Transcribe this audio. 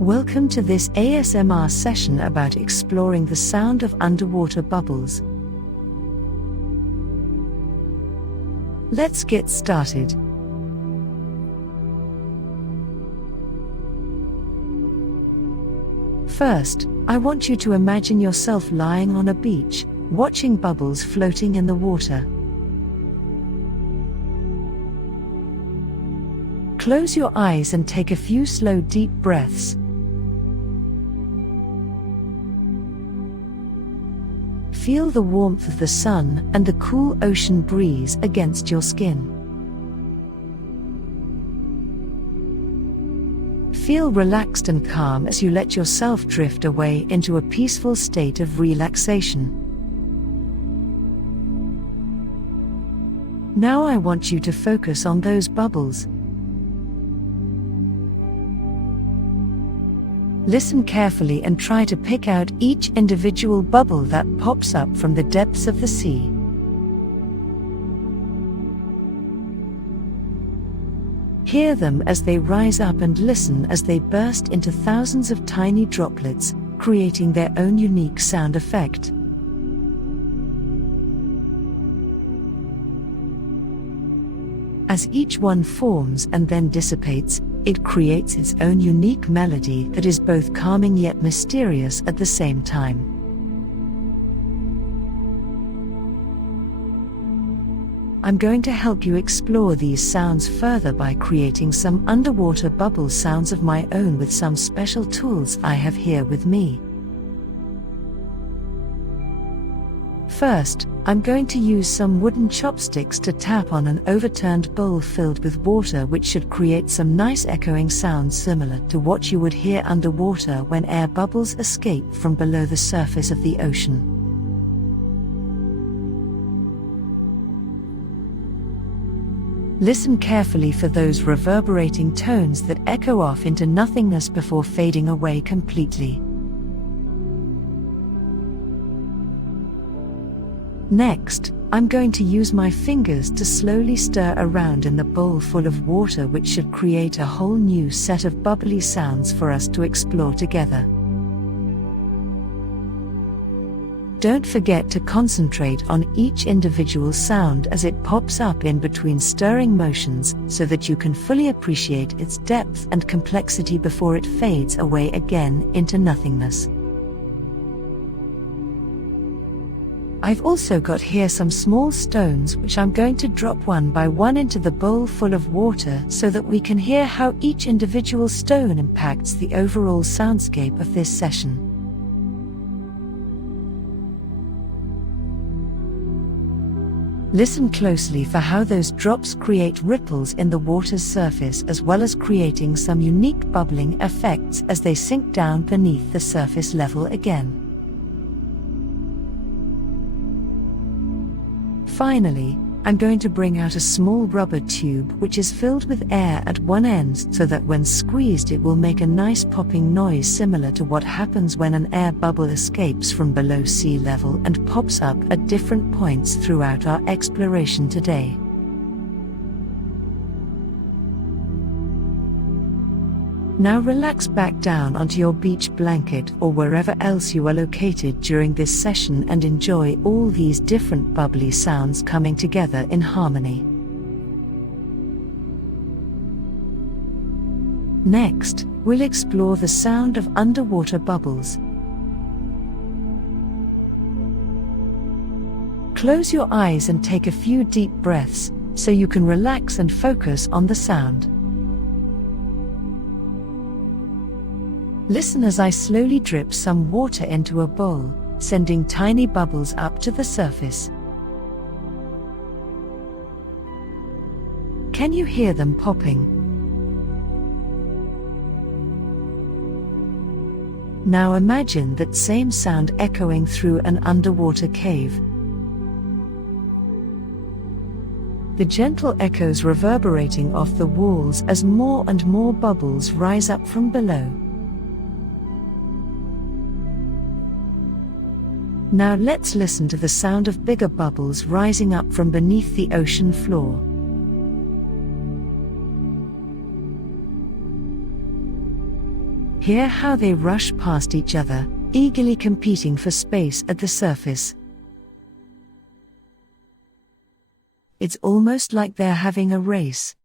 Welcome to this ASMR session about exploring the sound of underwater bubbles. Let's get started. First, I want you to imagine yourself lying on a beach, watching bubbles floating in the water. Close your eyes and take a few slow, deep breaths. Feel the warmth of the sun and the cool ocean breeze against your skin. Feel relaxed and calm as you let yourself drift away into a peaceful state of relaxation. Now I want you to focus on those bubbles. Listen carefully and try to pick out each individual bubble that pops up from the depths of the sea. Hear them as they rise up and listen as they burst into thousands of tiny droplets, creating their own unique sound effect. As each one forms and then dissipates, it creates its own unique melody that is both calming yet mysterious at the same time. I'm going to help you explore these sounds further by creating some underwater bubble sounds of my own with some special tools I have here with me. First, I'm going to use some wooden chopsticks to tap on an overturned bowl filled with water, which should create some nice echoing sounds similar to what you would hear underwater when air bubbles escape from below the surface of the ocean. Listen carefully for those reverberating tones that echo off into nothingness before fading away completely. Next, I'm going to use my fingers to slowly stir around in the bowl full of water, which should create a whole new set of bubbly sounds for us to explore together. Don't forget to concentrate on each individual sound as it pops up in between stirring motions so that you can fully appreciate its depth and complexity before it fades away again into nothingness. I've also got here some small stones which I'm going to drop one by one into the bowl full of water so that we can hear how each individual stone impacts the overall soundscape of this session. Listen closely for how those drops create ripples in the water's surface, as well as creating some unique bubbling effects as they sink down beneath the surface level again. Finally, I'm going to bring out a small rubber tube which is filled with air at one end so that when squeezed it will make a nice popping noise similar to what happens when an air bubble escapes from below sea level and pops up at different points throughout our exploration today. Now relax back down onto your beach blanket or wherever else you are located during this session and enjoy all these different bubbly sounds coming together in harmony. Next, we'll explore the sound of underwater bubbles. Close your eyes and take a few deep breaths so you can relax and focus on the sound. Listen as I slowly drip some water into a bowl, sending tiny bubbles up to the surface. Can you hear them popping? Now imagine that same sound echoing through an underwater cave. The gentle echoes reverberating off the walls as more and more bubbles rise up from below. Now let's listen to the sound of bigger bubbles rising up from beneath the ocean floor. Hear how they rush past each other, eagerly competing for space at the surface. It's almost like they're having a race.